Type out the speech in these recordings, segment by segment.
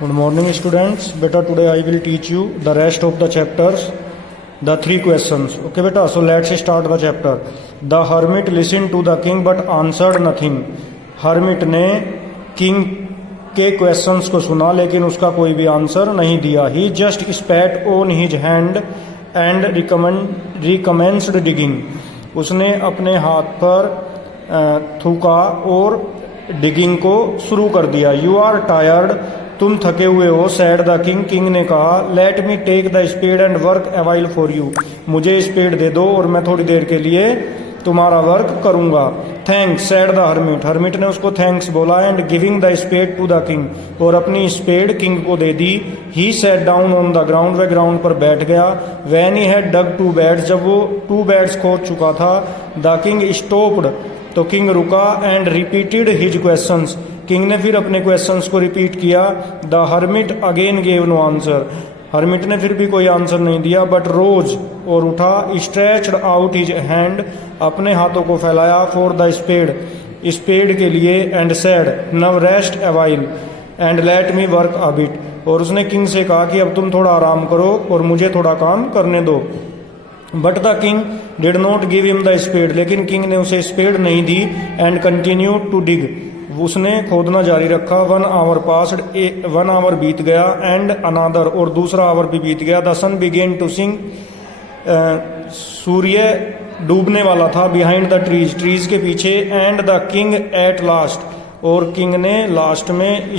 Good morning, students. Beta, today I will teach you the rest of the chapters, the 3 questions. Okay, beta. So let's start the chapter. The hermit listened to the king but answered nothing. hermit ने king के questions को सुना लेकिन उसका कोई भी answer नहीं दिया. He just spat on his hand and recommenced digging. उसने अपने हाथ पर थूका और डिगिंग को शुरू कर दिया. यू आर टायर्ड, तुम थके हुए हो. सैड द किंग, किंग ने कहा. Let me take the spade and work a while for you, मुझे स्पेड दे दो और मैं थोड़ी देर के लिए तुम्हारा वर्क करूंगा. Thanks said the hermit, hermit ने उसको थैंक्स बोला. And giving the spade to the king, और अपनी स्पेड किंग को दे दी. He sat down on the ground, वह ग्राउंड पर बैठ गया. When he had dug 2 beds, जब वो 2 बेड्स खोद चुका था. द किंग स्टॉप्ड, तो किंग रुका. And repeated his questions, king ने फिर अपने क्वेश्चंस को रिपीट किया. The hermit again gave no answer, hermit ने फिर भी कोई आंसर नहीं दिया. बट रोज, और उठा. स्ट्रेच्ड आउट हिज हैंड, अपने हाथों को फैलाया. फॉर द स्पेड, स्पेड के लिए. एंड सैड नव rest a while and let me work a bit, और उसने किंग से कहा कि अब तुम थोड़ा आराम करो और मुझे थोड़ा काम करने दो. But the king did not give him the spade, लेकिन किंग ने उसे स्पेड नहीं दी. एंड कंटिन्यू टू डिग, उसने खोदना जारी रखा. 1 आवर पास्ड, 1 आवर बीत गया. एंड अनादर, और दूसरा आवर भी बीत गया. The sun began to sink, सूर्य डूबने वाला था. बिहाइंड द ट्रीज, ट्रीज के पीछे. And the king at last, और किंग ने लास्ट में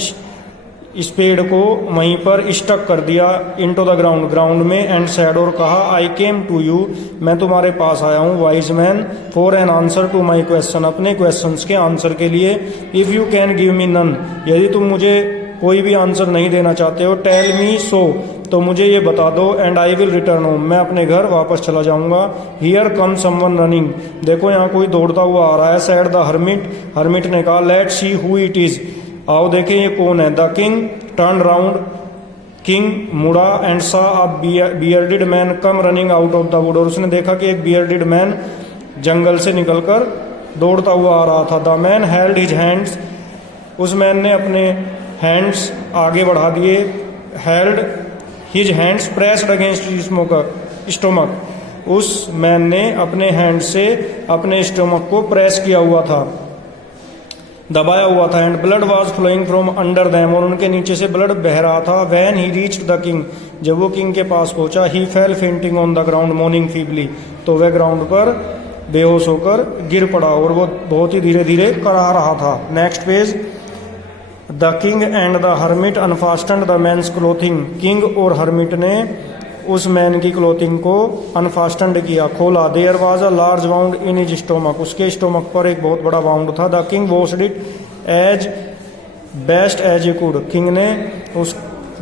स्पेड को वहीं पर स्टक कर दिया. इनटू द ग्राउंड, ग्राउंड में. एंड सैड, और कहा. आई केम टू यू, मैं तुम्हारे पास आया हूँ. Wise man, for an answer to my question, अपने क्वेश्चंस के आंसर के लिए. If you can give me none, यदि तुम मुझे कोई भी आंसर नहीं देना चाहते हो. टेल मी सो, तो मुझे ये बता दो. And I will return home, मैं अपने घर वापस चला जाऊंगा. हियर कम समवन रनिंग, देखो यहाँ कोई दौड़ता हुआ आ रहा है. सैड द हर्मिट, हर्मिट ने कहा. Let see who it is, आओ देखें ये कौन है. The king turn round, king मुड़ा. एंड सा a bearded man come running out of the wood, और उसने देखा कि एक बियर्डेड मैन जंगल से निकलकर दौड़ता हुआ आ रहा था. The man held his hands, उस मैन ने अपने हैंड्स आगे बढ़ा दिए. Held his hands pressed against stomach, उस मैन ने अपने हैंड से अपने स्टोमक को प्रेस किया हुआ था, दबाया हुआ था. And blood was flowing from under them, और उनके नीचे से ब्लड बह रहा था. When he reached the king, जब वो किंग के पास पहुंचा. He fell fainting on the ground moaning feebly, तो वह ग्राउंड पर बेहोश होकर गिर पड़ा, और वो बहुत ही धीरे धीरे करा रहा था. Next page. The king and the hermit unfastened the man's clothing, king और हर्मिट ने उस मैन की क्लोथिंग को अनफास्टनड किया, खोला. There was a large wound in his stomach, उसके स्टोमक पर एक बहुत बड़ा वाउंड था. The king washed it as best as he could, king ने उस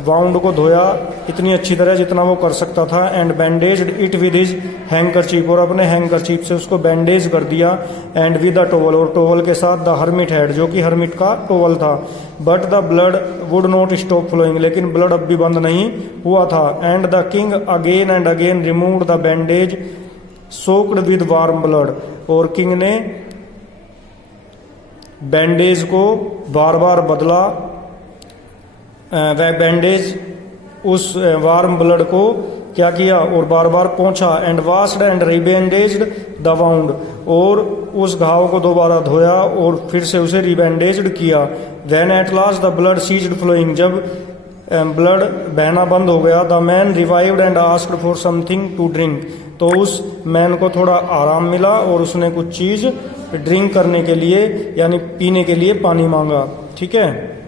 वाउंड को धोया इतनी अच्छी तरह जितना वो कर सकता था. And bandaged it with his handkerchief, और अपने हैंकरचीफ से उसको बैंडेज कर दिया. एंड विद द टोवल, और टोवल के साथ. द हर्मिट हैड, जो कि हर्मिट का टोवल था. But the blood would not stop flowing, लेकिन ब्लड अब भी बंद नहीं हुआ था. And the king again and again removed the bandage soaked with warm blood, और किंग ने बैंडेज को बार बार बदला. वह बैंडेज उस वार्म ब्लड को क्या किया, और बार बार पोंछा. And washed and rebandaged the wound, और उस घाव को दोबारा धोया और फिर से उसे रिबैंडेज्ड किया. Then at last the blood ceased flowing, जब ब्लड बहना बंद हो गया. The man revived and asked for something to drink, तो उस मैन को थोड़ा आराम मिला और उसने कुछ चीज ड्रिंक करने के लिए यानी पीने के लिए पानी मांगा. ठीक है.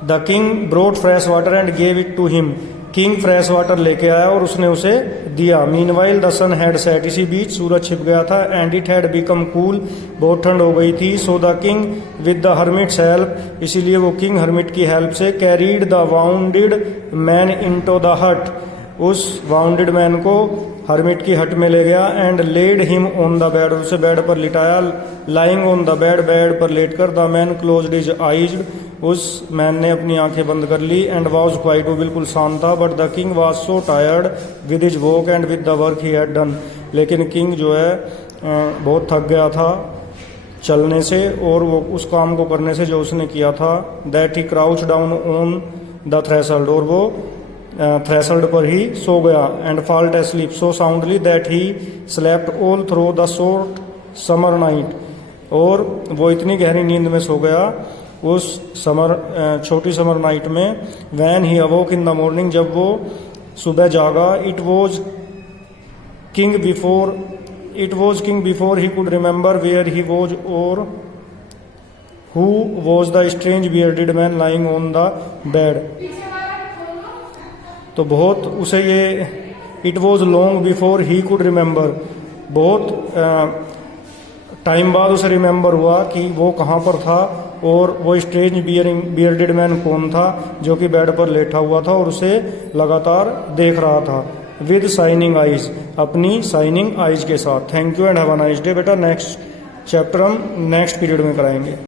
The king brought fresh water and gave it to him, king fresh water लेके आया और उसने उसे दिया. Meanwhile the sun had set, इसी बीच सूरज छिप गया था. And it had become cool, बहुत ठंड हो गई थी. So the king with the hermit's help, इसीलिए वो किंग हर्मिट की हेल्प से carried the wounded man into the hut, उस वाउंडेड मैन को हर्मिट की हट में ले गया. And led him on the bed, उसे बेड पर लिटाया. Lying on the bed, bed पर लेटकर. The man closed his eyes, उस मैन ने अपनी आंखें बंद कर ली. एंड वाज क्वाइट, वो बिल्कुल शांत था. But the king was so tired with his walk and with the work he had done, लेकिन किंग जो है बहुत थक गया था चलने से और वो उस काम को करने से जो उसने किया था। That he crouch down on the threshold, और वो थ्रेशोल्ड पर ही सो गया। And fault asleep so soundly that he slept all through the short summer night, और वो इतनी गहरी नींद में सो गया उस छोटी समर नाइट में। When he awoke in the morning, जब वो सुबह जागा। It was king before he could remember where he was और who was the strange bearded man lying on the bed. तो बहुत उसे ये it was long before he could remember, बहुत टाइम बाद उसे रिमेंबर हुआ कि वो कहाँ पर था और वो स्ट्रेंज बियर्डेड मैन कौन था जो कि बेड पर लेटा हुआ था और उसे लगातार देख रहा था। विद शाइनिंग आइज, अपनी शाइनिंग आइज के साथ। Thank you and have a nice day. बेटा नेक्स्ट चैप्टर हम नेक्स्ट पीरियड में कराएंगे।